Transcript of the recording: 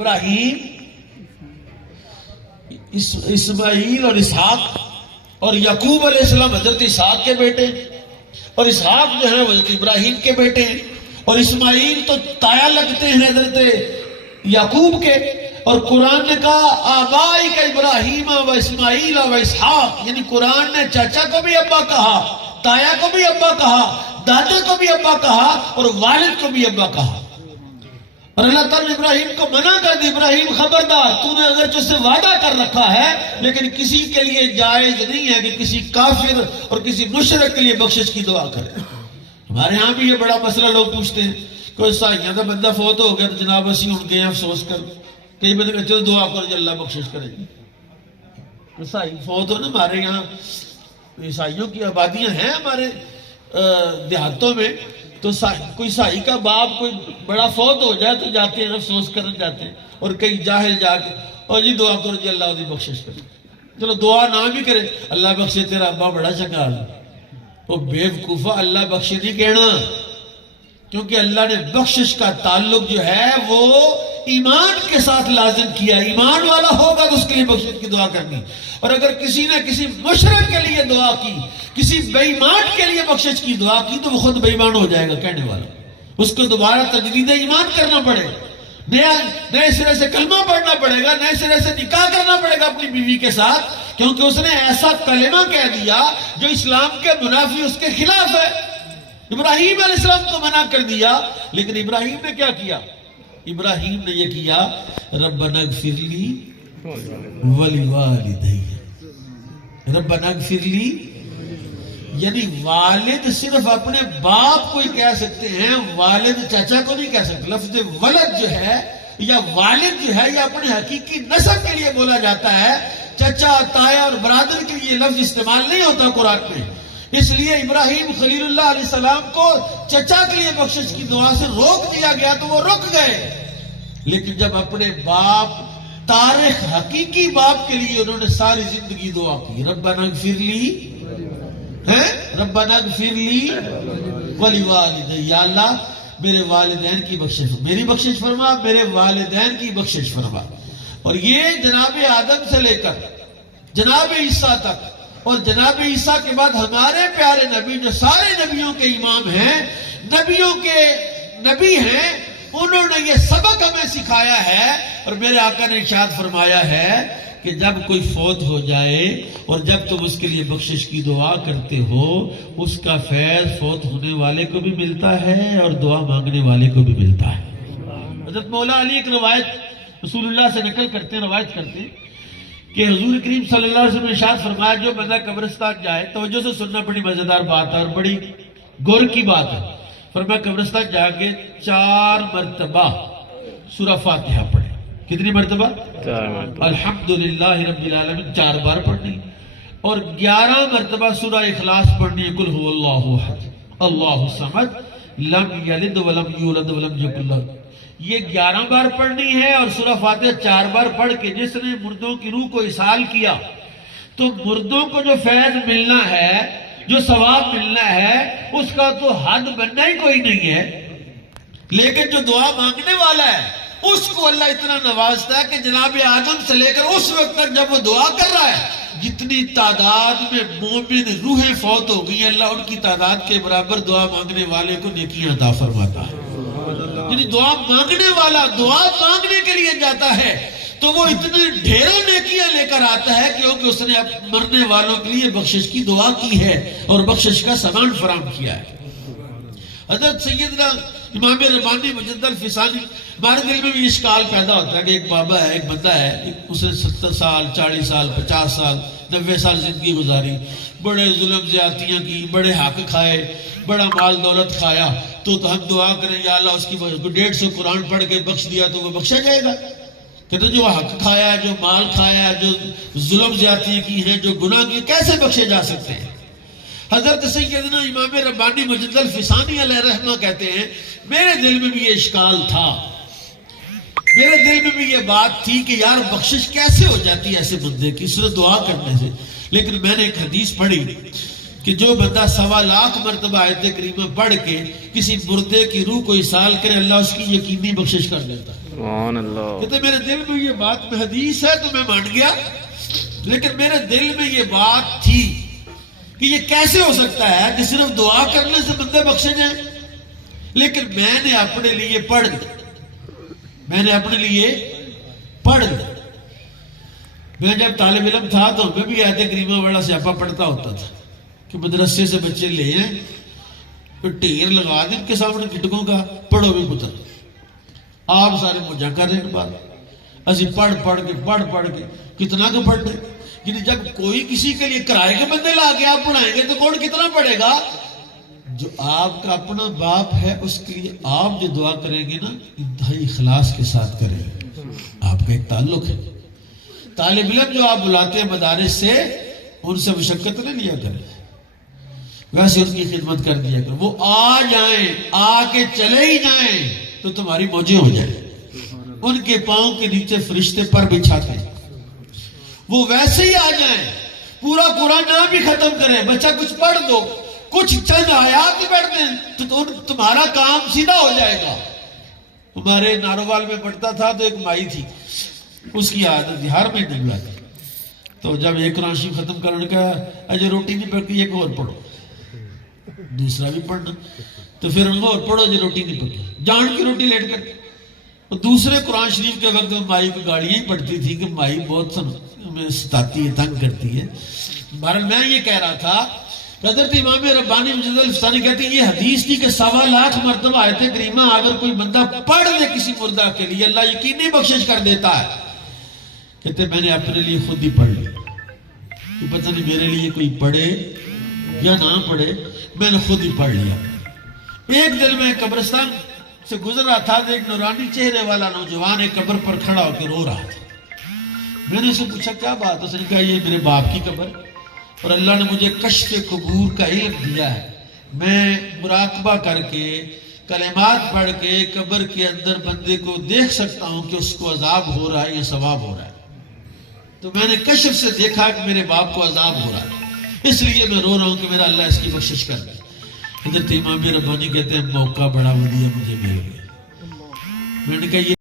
ابراہیم، اسماعیل اور اسحاق اور یعقوب علیہ السلام حضرت اسحاق کے بیٹے، اور اسحاق جو ہے حضرت ابراہیم کے بیٹے ہیں، اور اسماعیل تو تایا لگتے ہیں حضرت یعقوب کے، اور قرآن نے کہا آبائک ابراہیم و اسماعیل و اسحاق، یعنی قرآن نے چاچا کو بھی ابا کہا، تایا کو بھی ابا کہا، دادا کو بھی ابا کہا، اور والد کو بھی ابا کہا۔ اور اللہ تعالیٰ نے ابراہیم کو منع کر دی، ابراہیم خبردار، تو نے اگر تجھ سے وعدہ کر رکھا ہے لیکن کسی کے لیے جائز نہیں ہے کہ کسی کافر اور کسی مشرک کے لیے بخشش کی دعا کرے۔ ہمارے ہاں بھی یہ بڑا مسئلہ لوگ پوچھتے ہیں، کوئی عیسائیاں کا بندہ فوت ہو گیا تو جناب اسی ان کے یہاں افسوس کر، کئی بندے کہتے چلو دعا کرو جو اللہ بخشش کرے گی۔ عیسائی فوت ہو نا، ہمارے یہاں عیسائیوں کی آبادیاں ہیں ہمارے دیہاتوں میں، تو کوئی عیسائی کا باپ کوئی بڑا فوت ہو جائے تو جاتے ہیں افسوس کرنے جاتے ہیں، اور کئی جاہل جا کے اور جی دعا کرو جی اللہ دی بخشش کرے۔ چلو دعا نہ بھی کرے، اللہ بخشے تیرا ابا بڑا چنگا ہے، وہ بے وقوفہ اللہ بخشے نہیں کہنا، کیونکہ اللہ نے بخشش کا تعلق جو ہے وہ ایمان کے ساتھ لازم کیا، ایمان والا ہوگا تو اس کے لیے بخشش کی دعا کرنی۔ اور اگر کسی نے کسی مشرک کے لیے دعا کی، کسی بے ایمان کے لیے بخشش کی دعا کی، تو وہ خود بے ایمان ہو جائے گا کہنے والا، اس کو دوبارہ تجدید ایمان کرنا پڑے گا، نئے سرے سے کلمہ پڑھنا پڑے گا، نئے سرے سے نکاح کرنا پڑے گا اپنی بیوی کے ساتھ، کیونکہ اس نے ایسا کلمہ کہہ دیا جو اسلام کے منافی اس کے خلاف ہے۔ ابراہیم علیہ السلام کو منع کر دیا، لیکن ابراہیم نے کیا کیا؟ ابراہیم نے یہ کیا ربنا اغفر لی ولوالدی، ربنا اغفر لی، یعنی والد صرف اپنے باپ کو ہی کہہ سکتے ہیں، والد چاچا کو نہیں کہہ سکتے۔ لفظ ولد جو ہے یا والد جو ہے یہ اپنے حقیقی نسب کے لیے بولا جاتا ہے، چچا تایا اور برادر کے لیے لفظ استعمال نہیں ہوتا قرآن میں۔ اس لیے ابراہیم خلیل اللہ علیہ السلام کو چچا کے لیے بخشش کی دعا سے روک دیا گیا تو وہ رک گئے، لیکن جب اپنے باپ تاریخ حقیقی باپ کے لیے انہوں نے ساری زندگی دعا کی، ربنا اغفر لی، ربنا اغفر لی ولوالدی، یا اللہ میرے والدین کی بخشش، میری بخشش فرما، میرے والدین کی بخشش فرما۔ اور یہ جناب آدم سے لے کر جناب عیسیٰ تک، اور جناب عیسیٰ کے بعد ہمارے پیارے نبی جو سارے نبیوں کے امام ہیں، نبیوں کے نبی ہیں، انہوں نے یہ سبق ہمیں سکھایا ہے۔ اور میرے آقا نے ارشاد فرمایا ہے کہ جب کوئی فوت ہو جائے اور جب تم اس کے لیے بخشش کی دعا کرتے ہو، اس کا فیض فوت ہونے والے کو بھی ملتا ہے اور دعا مانگنے والے کو بھی ملتا ہے۔ حضرت مولا علی ایک روایت رسول اللہ سے نقل کرتے ہیں، روایت کرتے ہیں کہ حضور کریم صلی اللہ علیہ وسلم نے ارشاد فرمایا جو بندہ قبرستان جائے، توجہ سے سننا، بڑی مزیدار بات ہے اور بڑی غور کی بات ہے، فرمایا قبرستان جا کے 4 مرتبہ سورہ فاتحہ پڑھے۔ کتنی مرتبہ؟ 4 مرتبہ۔ الحمدللہ رب العالمین 4 بار پڑھنی، اور 11 مرتبہ سورہ اخلاص پڑھنی، قل هو اللہ احد اللہ الصمد لم یلد ولم یولد ولم یکن لہ، یہ 11 بار پڑھنی ہے، اور سورہ فاتحہ 4 بار پڑھ کے جس نے مردوں کی روح کو اصال کیا تو مردوں کو جو فیض ملنا ہے، جو ثواب ملنا ہے، اس کا تو حد بننا ہی کوئی نہیں ہے۔ لیکن جو دعا مانگنے والا ہے اس کو اللہ اتنا نوازتا ہے کہ جناب آدم سے لے کر اس وقت تک جب وہ دعا کر رہا ہے، جتنی تعداد میں مومن روحیں فوت ہو گئی، اللہ ان کی تعداد کے برابر دعا مانگنے والے کو نیکیاں عطا فرماتا ہے۔ یعنی دعا مانگنے والا دعا مانگنے کے لیے جاتا ہے تو وہ اتنے ڈھیروں نیکیاں لے کر آتا ہے کیونکہ اس نے مرنے والوں کے لیے بخشش کی دعا کی ہے اور بخشش کا سامان فراہم کیا ہے۔ حضرت سیدنا امام ربانی مجد الفسانی، ہمارے دل میں بھی اشکال پیدا ہوتا ہے کہ ایک بابا ہے، ایک بندہ ہے، اس نے 70 سال 40 سال 50 سال 90 سال زندگی گزاری، بڑے ظلم زیادتیاں کی، بڑے حق کھائے، بڑا مال دولت کھایا، تو ہم دعا کریں یا اللہ اس کی 150 قرآن پڑھ کے بخش دیا تو وہ بخشا جائے گا؟ کہتے جو حق کھایا، جو مال کھایا، جو ظلم زیادتی کی ہیں، جو گناہ کی، کیسے بخشے جا سکتے ہیں؟ حضرت سیدنا امام ربانی مجد الفسانی علیہ رحمہ کہتے ہیں میرے دل میں بھی یہ اشکال تھا، میرے دل میں بھی یہ بات تھی کہ یار بخشش کیسے ہو جاتی ہے ایسے بندے کی صرف دعا کرنے سے۔ لیکن میں نے ایک حدیث پڑھی کہ جو بندہ 1.25 لاکھ مرتبہ آیت کریمہ پڑھ کے کسی مردے کی روح کو ایصال کرے، اللہ اس کی یقینی بخشش کر دیتا ہے۔ سبحان اللہ۔ کہتے میرے دل میں یہ بات میں حدیث ہے تو میں مان گیا، لیکن میرے دل میں یہ بات تھی کہ یہ کیسے ہو سکتا ہے کہ صرف دعا کرنے سے بندے بخشے جائیں؟ لیکن میں نے اپنے لیے پڑھ لیا، میں نے اپنے لیے پڑھ لیا۔ میں جب طالب علم تھا تو میں بھی آیت کریمہ بڑا سیاپا پڑھتا ہوتا تھا کہ مدرسے سے بچے لے آئیں تو ڈھیر لگا دیں ان کے سامنے کٹکوں کا، پڑھو بھی پتر آپ سارے مجھا کر رہے ہیں بات، اسی پڑھ پڑھ کے کتنا کو پڑھتے، یعنی جب کوئی کسی کے لیے کرائے کے بندے لا کے آپ پڑھائیں گے تو کون کتنا پڑھے گا؟ جو آپ کا اپنا باپ ہے اس کے لیے آپ جو دعا کریں گے نا انتہائی اخلاص کے ساتھ کریں گے، آپ کا ایک تعلق ہے۔ طالب علم جو آپ بلاتے ہیں مدارس سے، ان سے مشقت نہ لیا کریں، ویسے ان کی خدمت کر دیا کریں، وہ آ جائیں، آ کے چلے ہی جائیں تو تمہاری موجیں ہو جائیں۔ ان کے پاؤں کے نیچے فرشتے پر بچھاتے ہیں، وہ ویسے ہی آ جائیں، پورا قرآن نہ بھی ختم کریں، بچہ کچھ پڑھ دو، کچھ چند آیات پڑھ دیں تو تمہارا کام سیدھا ہو جائے گا۔ ہمارے ناروال میں پڑھتا تھا تو ایک مائی تھی، اس کی عادت تھی ہر مہینے میں آتی، تو جب ایک قرآن شریف ختم کرنے کا اجے روٹی نہیں پڑتی ایک اور پڑھو، دوسرا بھی پڑھنا، تو پھر ان کو اور پڑھو جو روٹی نہیں پڑتی، جان کی روٹی لیٹ کر اور دوسرے قرآن شریف کے وقت میں مائی کو گالیاں ہی پڑتی تھی کہ مائی بہت ستاتی ہے، تنگ کرتی ہے۔ بہرحال میں یہ کہہ رہا تھا، حضرت امام ربانی مجد الفسانی کہتے ہیں یہ حدیث تھی کہ 1.25 لاکھ مرتبہ آیت کریمہ اگر کوئی بندہ پڑھ لے کسی مردہ کے لیے اللہ یقینی بخشش کر دیتا ہے۔ کہتے میں نے اپنے لیے خود ہی پڑھ لی، کہ پتہ نہیں میرے لیے کوئی پڑھے یا نہ پڑھے، میں نے خود ہی پڑھ لیا۔ ایک دن میں قبرستان سے گزر رہا تھا تو ایک نورانی چہرے والا نوجوان ایک قبر پر کھڑا ہو کے رو رہا تھا۔ میں نے اسے پوچھا کیا بات؟ اس نے کہا یہ میرے باپ کی قبر، اور اللہ نے مجھے کشف قبور کا علم دیا ہے، میں مراقبہ کر کے کلمات پڑھ کے قبر کے اندر بندے کو دیکھ سکتا ہوں کہ اس کو عذاب ہو رہا ہے یا ثواب ہو رہا ہے۔ تو میں نے کشف سے دیکھا کہ میرے باپ کو عذاب ہو رہا ہے، اس لیے میں رو رہا ہوں کہ میرا اللہ اس کی بخشش کر دے۔ حضرت امام ربانی کہتے ہیں موقع بڑا ودیع مجھے مل گیا۔ میں نے کہا یہ